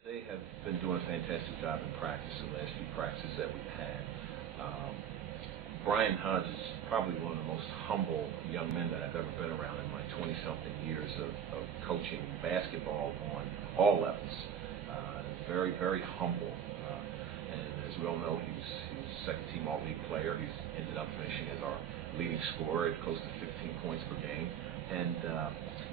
They have been doing a fantastic job in practice the last few practices that we've had. Brian Hodge is probably one of the most humble young men that I've ever been around in my 20-something years of coaching basketball on all levels. Very, very humble. And as we all know, he's second-team All-League player. He's ended up finishing as our leading scorer at close to 15 points per game. And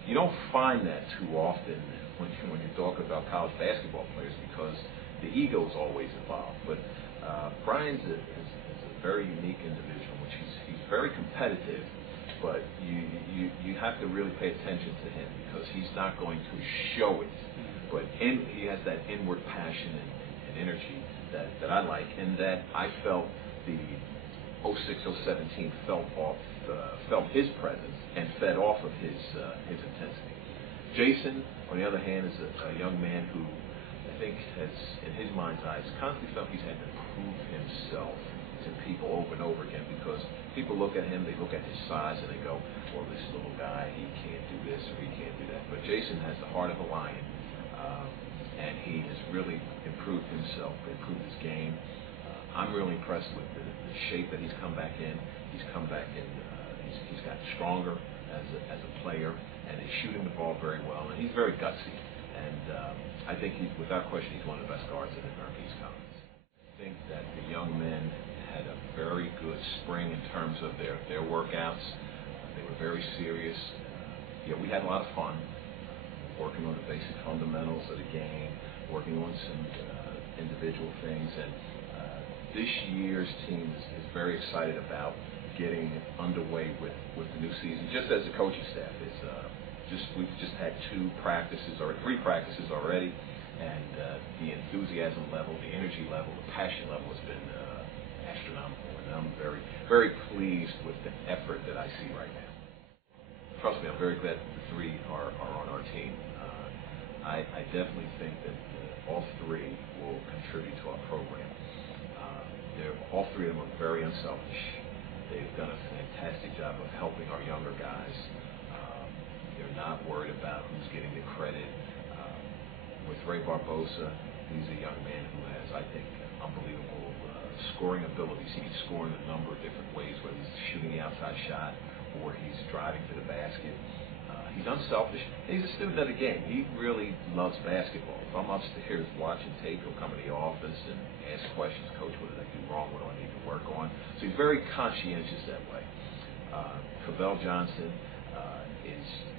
you don't find that too often when you talk about college basketball players, because the ego is always involved. But Brian's is a very unique individual, which he's very competitive, but you have to really pay attention to him because he's not going to show it. But he has that inward passion and energy that I like, and that I felt the 06-07 team felt his presence and fed off of his intensity. Jason, on the other hand, is a young man who I think has, in his mind's eyes, constantly felt he's had to prove himself to people over and over again, because people look at him, they look at his size, and they go, well, this little guy, he can't do this or he can't do that. But Jason has the heart of a lion, and he has really improved himself, improved his game. I'm really impressed with the shape that he's come back in. He's come back in, he's gotten stronger as a player, and he's shooting the ball very well, and he's very gutsy. And I think without question, he's one of the best guards in the American East Conference. I think that the young men had a very good spring in terms of their workouts. They were very serious. We had a lot of fun working on the basic fundamentals of the game, working on some individual things. And this year's team is very excited about getting underway with the new season, just as the coaching staff is. We've just had 3 practices already, and the enthusiasm level, the energy level, the passion level has been astronomical, and I'm very, very pleased with the effort that I see right now. Trust me, I'm very glad that the 3 are on our team. I definitely think that all 3 will contribute to our program. All 3 of them are very unselfish. They've done a fantastic job of helping our younger guys. They're not worried about who's getting the credit. With Ray Barbosa, he's a young man who has, I think, unbelievable scoring abilities. He can score in a number of different ways, whether he's shooting the outside shot or he's driving to the basket. He's unselfish. He's a student of the game. He really loves basketball. If I'm upstairs watching tape, he'll come in the office and ask questions. Coach, what did I do wrong? What do I need to work on? So he's very conscientious that way. Cavell Johnson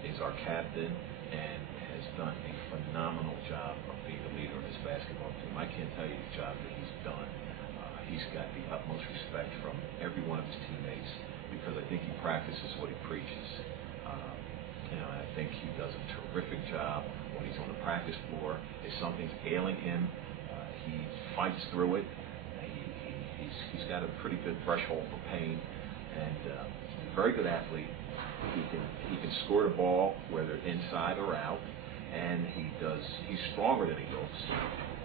is our captain and has done a phenomenal job of being the leader of this basketball team. I can't tell you the job that he's done. He's got the utmost respect from every one of his teammates, because I think he practices what he preaches. I think he does a terrific job when he's on the practice floor. If something's ailing him, he fights through it. He's got a pretty good threshold for pain, and he's a very good athlete. He can score the ball whether inside or out, and he's stronger than he looks,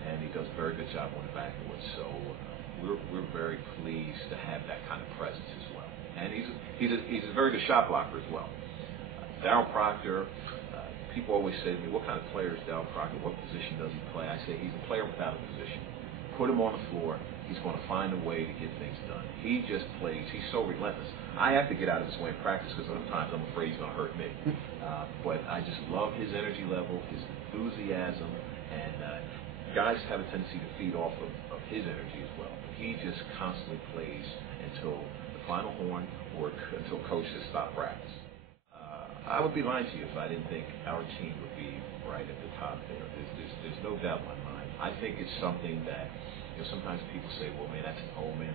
and he does a very good job on the backboard. So we're very pleased to have that kind of presence as well. And he's a very good shot blocker as well. Darryl Proctor, people always say to me, what kind of player is Darryl Proctor? What position does he play? I say he's a player without a position. Put him on the floor, he's going to find a way to get things done. He just plays. He's so relentless. I have to get out of his way in practice because sometimes I'm afraid he's going to hurt me. But I just love his energy level, his enthusiasm, and guys have a tendency to feed off of his energy as well. He just constantly plays until the final horn or until coach says stop practice. I would be lying to you if I didn't think our team would be right at the top there. There's no doubt in my mind. I think it's something that, sometimes people say, well, man, that's an omen.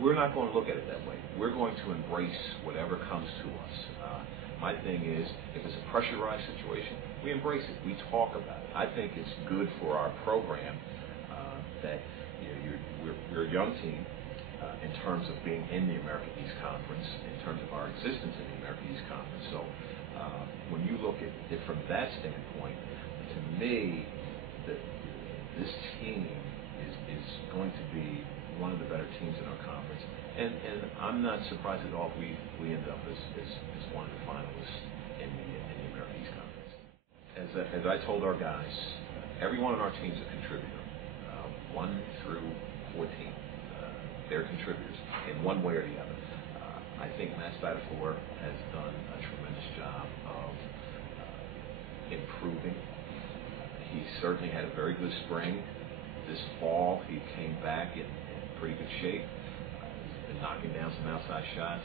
We're not going to look at it that way. We're going to embrace whatever comes to us. My thing is, if it's a pressurized situation, we embrace it. We talk about it. I think it's good for our program that we're a young team. In terms of being in the American East Conference, in terms of our existence in the American East Conference. So when you look at it from that standpoint, to me, this team is going to be one of the better teams in our conference. And I'm not surprised at all if we end up as one of the finalists in the American East Conference. As I told our guys everyone on our team is a contributor, 1 through 14. They're contributors in one way or the other. I think Matt Spatafor has done a tremendous job of improving. He certainly had a very good spring. This fall, he came back in pretty good shape. He's been knocking down some outside shots.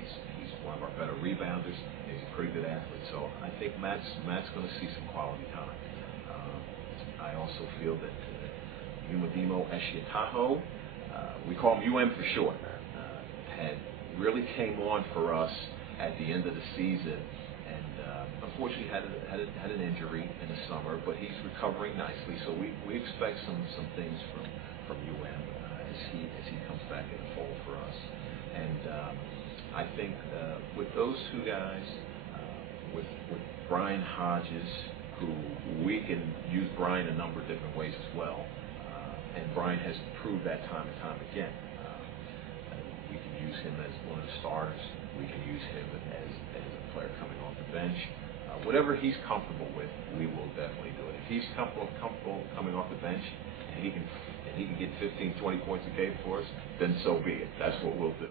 He's one of our better rebounders. He's a pretty good athlete. So I think Matt's going to see some quality time. I also feel that Umudimo Eshiataho, we call him UM for short, had really came on for us at the end of the season, and unfortunately had an injury in the summer, but he's recovering nicely. So we expect some things from UM as he comes back in the fold for us. And I think with those two guys, with Brian Hodges, who we can use Brian a number of different ways as well, and Brian has proved that time and time again. We can use him as one of the starters. We can use him as a player coming off the bench. Whatever he's comfortable with, we will definitely do it. If he's comfortable coming off the bench and he can get 15, 20 points a game for us, then so be it. That's what we'll do.